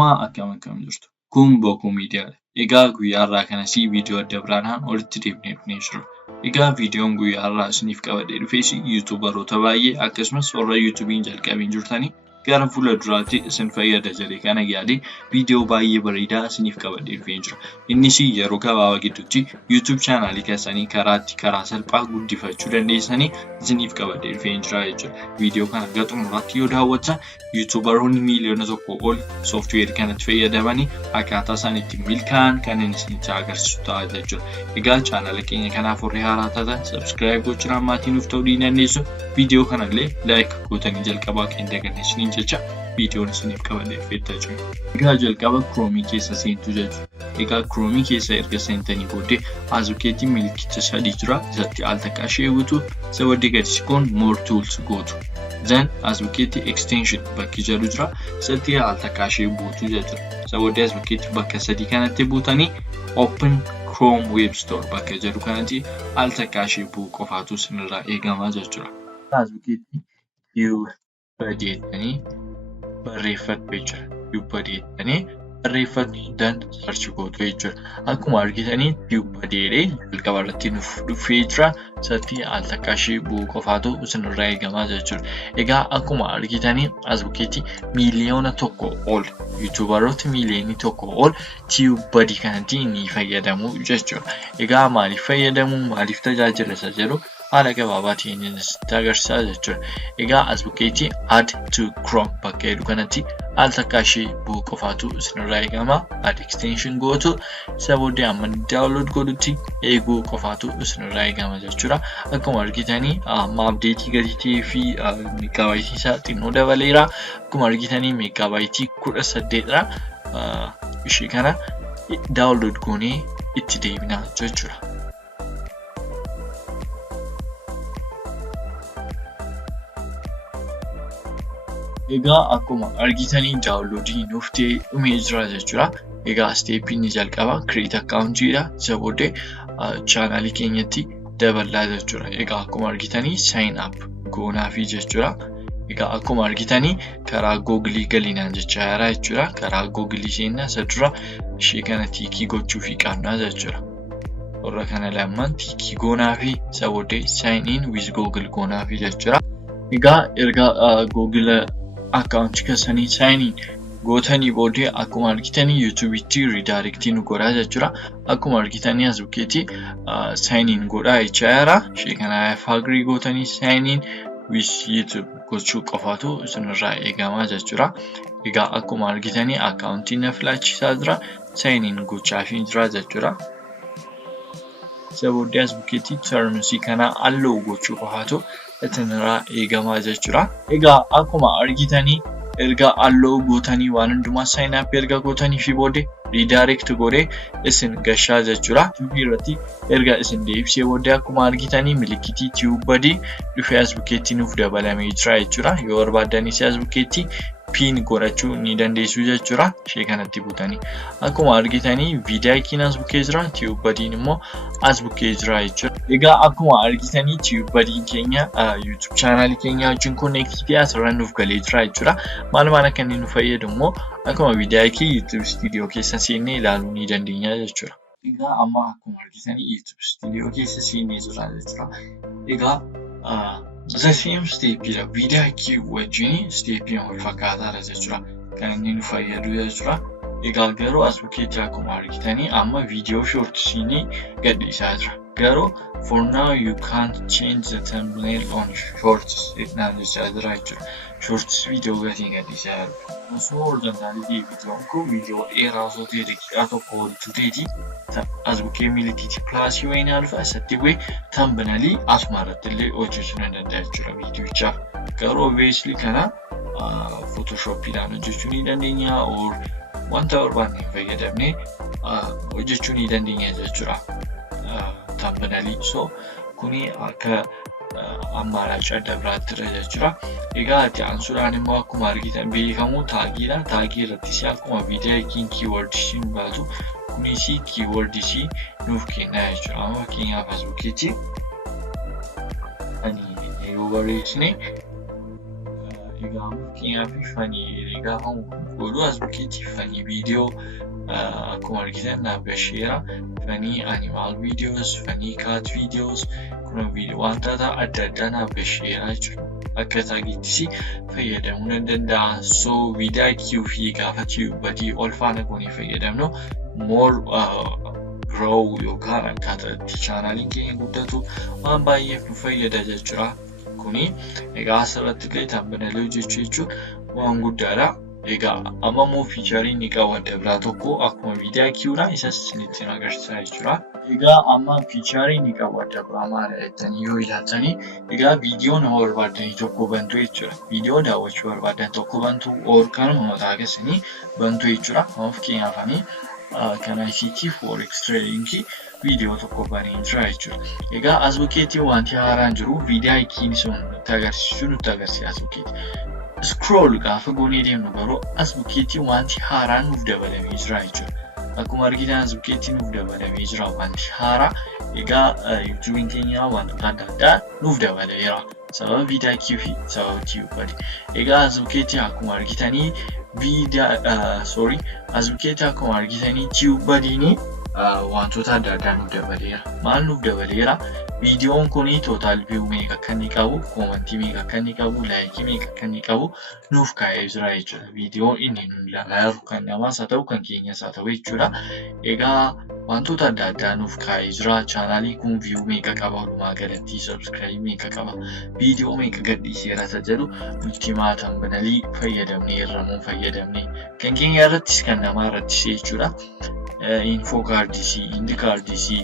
Akkam jirtu. Kun bookuu miidiyaadha. Egaa guyyaa har'aa kanas viidiyoo adda biraadhaan walitti deebinee dhufnee jirra. Egaa viidiyoon guyyaa har'aa isiniif qabadhee dhufes yuutuubaroota baay'ee akkasumas warra yuutuubiin jalqabanii jirtanii gara fuula duraatti isin fayyada jedhee kana yaadee viidiyoo baay'ee bareedaa isiniif qabadhee dhufee jira. Innis yeroo gabaabaa gidduutti YouTube chaanaalii keessanii karaa salphaa guddifachuu dandeessanii isiniif qabadhee dhufee jira jechuudha. Viidiyoo kana gara xumuraatti yoo daawwattan yuutuubaroonni miiliyoona tokko ol sooftiweerii kanatti fayyadamanii akkaataa isaan ittiin milkaa'an kan inni isinitti agarsiisu ta'a jechuudha. Egaa chaanaala keenya kanaaf warri haaraa taatan subscribe gochuudhaan maatii nuuf ta'uu dandeessu. Viidiyoo kanallee like gootanii jalqabaa keenya daganneessiniin jecha viidiyoon isiniif qabadhee dhufee jira. Egaa jalqaba Chrome keessa seentu jechuudha. Egaa Chrome keessa erga seentanii booddee azukeetiin milikicha sadii jira. Isatti al takka ishee gootu isa booddee gadi siquun more tools gootu. Then azukeetii extension bakki jedhu jira. Isatti al takka ishee buutu jechuudha. Isa booddee azukeetii bakka sadii kanatti buutanii open Chrome web store bakka jedhu kanatti al takka ishee bu'u qofaatu isinirraa eegama jechuudha. Azukeetii tubebuddy jedhanii barreeffatu jechuudha. Tubebuddy jedhanii barreeffachuudhaan search gootu jechuudha. Akkuma argitanii tubebuddy jalqaba irratti nuuf dhufee jira. Isatti al takka ishee bu'u qofaatu isinirraa eegama jechuudha. Egaa akkuma argitanii azukeetii miiliyoona tokko ol yuutuubaroota miiliyoonii tokko ol tubebuddy kanatti ni fayyadamu jechuudha. Egaa maaliif fayyadamu maaliif tajaajila isa jedhu haala gabaabaatiin isinitti agarsiisaa jechuudha. Egaa azukeetii add to Chrome bakka jedhu kanatti al takka ishee bu'u qofaatu isinirraa eegama. Add extension gootu isa booddee amma download godhutti eeguu qofaatu isinirraa eegama jechuudha. Akkuma argitanii amma updateii gadi fi meegaabaaytii isaa xinnoo dabaleera. Akkuma argitanii meegaabaaytii 18dha. Ishee kana download goonee itti deebina jechuudha. Egaa akkuma argitanii downloadii nuuf ta'ee dhumee jira jechuudha. Egaa steppiin jalqaba create account'dha. Isa booddee chaanaalii keenyatti dabalaa jechuudha. Egaa akkuma argitanii sign up goonaafi jechuudha. Egaa akkuma argitanii karaa Google galinaan jechaa jira jechuudha. Karaa Google seenna isa dura ishee kana tiikii gochuufi qabna jechuudha. Warra kana lamaan tiikii goonaafi isa booddee sign in with Google goonaafi jechuudha. Egaa erga Google account keessanii sign in gootanii booddee akkuma argitanii YouTube'itti redirectii nu godhaa jechuudha. Akkuma argitanii azukeetii sign in godhaa jechaa jira. Ishee kana agree gootanii sign in with YouTube gochuu qofaatu isinirraa eegama jechuudha. Egaa akkuma argitanii accountiin na filaachisaa jira. Sign in gochaafii jira jechuudha. Isa booddee azukeetii termsii kana allow gochuu qofaatu isinirraa eegama jechuudha. Egaa akkuma argitanii erga allow gootanii waan hundumaa sign up erga gootanii fi booddee redirect godhee isin gashaa jechuudha. YouTube irratti erga isin deebisee booddee akkuma argitanii milikitii tubebuddy dhufee azukeetii nuuf dabalamee jira jechuudha. Yoo barbaaddanis azukeetii pin godhachuu ni dandeessu jechuudha. Ishee kanatti buutanii akkuma argitanii viidiyookiin as bukkee jira, tubebuddy'n immoo as bukkee jira jechuudha. Egaa akkuma argitanii tubebuddy'n keenya YouTube chaanaalii keenya wajjin connect ta'ee asirraan nuuf galee jira jechuudha. Maal akka inni nu fayyadu immoo akkuma viidiyookii YouTube studio keessa seennee ilaaluu ni dandeenya jechuudha. Egaa amma akkuma argitanii YouTube studio keessa seennee jira jechuudha. Egaa the same step here viidiyookii wajjin steppiin wal fakkaataadha jechuudha. Kan inni nu fayyadu jechuudha. Egaa garuu as bukkeetti akkuma argitanii amma viidiyoo shortsiin gadhiisaa jira. Garuu for now you can't change the thumbnail on shorts jedhaan jechaa jira jechuudha. Shorts viidiyoo gatiin gadhiisaa jira. Osoo hordofanii viidiyoon kun viidiyoo dheeraa osoo ta'e daqiiqaa tokko hojjechuu ta'eeti as bukkee milikitii pilaasii wayii alfa isatti bu'ee thumbnailii asuma irratti illee hojjechuu ni danda'a jechuudha viidiyochaaf. Garuu obviously kana photoshopidhaan hojjechuu ni dandeenya or wanta barbaanne fayyadamnee hojjechuu ni dandeenya jechuudha. Thumbnailii so kuni akka ammaaraacha adda biraatti jechuudha. Egaa ati ansuudhaan immoo akkuma argitan beekamu taagiidha. Taagii irrattis akkuma viidiyookiin kiiwordisiin baatu kunis kiiwordisii nuuf kenna jechuudha. Amma fakkeenyaaf as bukkeetti ani yoo barreessine egaa fakkeenyaaf fanii gaafa godhu as bukkeetti fanii viidiyoo akkuma argitan naaf gasheera. Fanii animal videos, fanii cat videos, kun wantoota adda addaa naaf gasheera jechuudha. Akka taagiittis fayyadamuu nan danda'a. So viidiyaa IQ fi gaafa tubebuddy ol faana goonee fayyadamnu more grow yookaan akkaataa itti chaanaaliin keenya guddatu waan baay'eef nu fayyada jechuudha. Kuni egaa asirratti illee tambanaloo jechuun waan guddaadha. Egaa amma immoo fiichariin ni qabu adda biraa tokko akkuma viidiyaa IQ'dha isas isinitti agarsiisa jechuudha. Egaa amma fiichariin ni qabu adda biraa maal jettanii yoo ilaaltanii egaa viidiyoo nama barbaadanii tokko bantu jechuudha. Viidiyoo daawwachuu barbaadan tokko bantu kanuma mataa keessanii bantu jechuudha. Fakkeenyaaf kan ICT Forex Trading viidiyoo tokko banee jira jechuudha. Egaa as bukkeetti wanti haaraan jiru viidiyaa IQ'n sun nutti agarsiisa as bukkeetti. Scroll gaafa goonee deemnu garuu as bukkeetti wanti haaraan nuuf dabalamee jira jechuudha. Akkuma argitan as bukkeetti nuuf dabalamee jira wanti haaraa. Egaa YouTube'n keenya wantoota adda addaa nuuf dabaleera. Sababa viidiyaa IQ fi sababa tubebuddy. Egaa as bukkeetti akkuma argitanii as bukkeetti akkuma argitanii tubebuddy'n wantoota adda addaa nuuf dabaleera. Maal nuuf dabaleera? Viidiyoon kuni total view meeqa akka inni qabu, commentii meeqa akka inni qabu, laayikii meeqa akka inni qabu nuuf kaa'ee jira jechuudha. Viidiyoon inni nu ilaalaa jiru kan namaas haa ta'u kan keenyas haa ta'u jechuudha. Egaa wantoota adda addaa nuuf kaa'ee jira. Chaanaalii kun view meeqa qaba, walumaa galatti subscribe meeqa qaba, viidiyoo meeqa gadhiiseera jedhu nutti himaatan banalii fayyadamnee irramuu fayyadamnee kan keenya irrattis kan namaa irrattis jechuudha. Info cardisi, indi cardisi,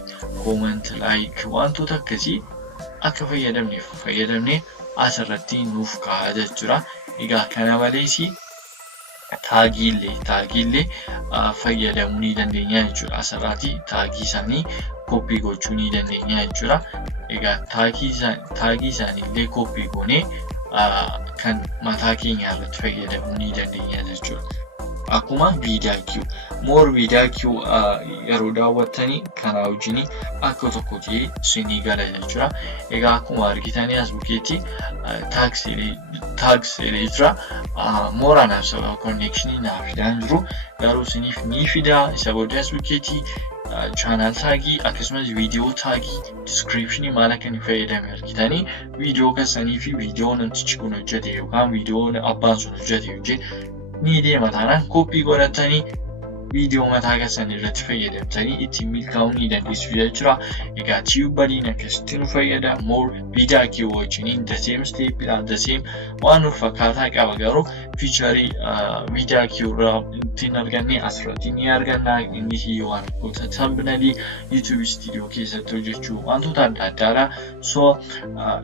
comment, like wantoota akkasii akka fayyadamnee asirratti nuuf kaa'aa jechuudha. Egaa kana malees taagiillee fayyadamuu ni dandeenya jechuudha. Asirratti taagii isaanii koppii gochuu ni dandeenya jechuudha. Egaa taagii isaaniillee koppii goonee kan mataa keenya irratti fayyadamuu ni dandeenya jechuudha. Akkuma viidiyaa IQ more viidiyaa IQ yeroo daawwattanii kana wajjin akka tokko ta'ee isinii gala jechuudha. Egaa akkuma argitanii as bukkeetti tags jira. More anaaf connection naaf fidaan jiru garuu isiniif ni fida. Isa booda as bukkeetti channel taagii akkasumas viidiyoo taagii descriptionii maal akka inni fayyadame argitanii viidiyoo keessanii fi viidiyoo namtichi kun hojjete yookaan viidiyoo abbaan sun hojjete ni deema taanaan koppii godhatanii viidiyoo mataa keessanii irratti fayyadamtanii ittiin milkaa'uu ni dandeessu jechuudha. Egaa tubebuddy'n akkasitti nu fayyada. More viidiyaa IQ wajjin the same stepidha, the same waan nuuf fakkaataa qaba garuu fiicharii viidiyaa IQ irraa ittiin arganne asirratti ni arganna. Innis waan gosa thumbnailii YouTube studio keessatti hojjechuu wantoota adda addaadha. So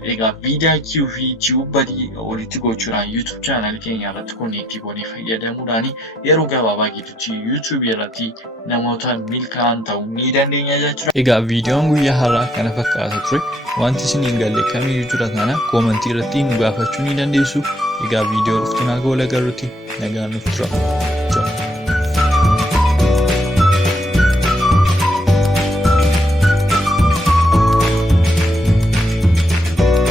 egaa viidiyaa IQ fi tubebuddy walitti gochuudhaan YouTube channel keenya irratti connect goonee fayyadamuudhaan yeroo gabaabaa gidduutti YouTube irratti namoota milkaa'an ta'uu ni dandeenya jechuudha. Egaa viidiyoon guyyaa har'aa kana fakkaata ture. Wanti isin hin galle kamiyyuu jira taana koomentii irratti nu gaafachuu ni dandeessu. Egaa viidiyoo dhuftu nagaa wal agarruutti nagaan nuuf tura.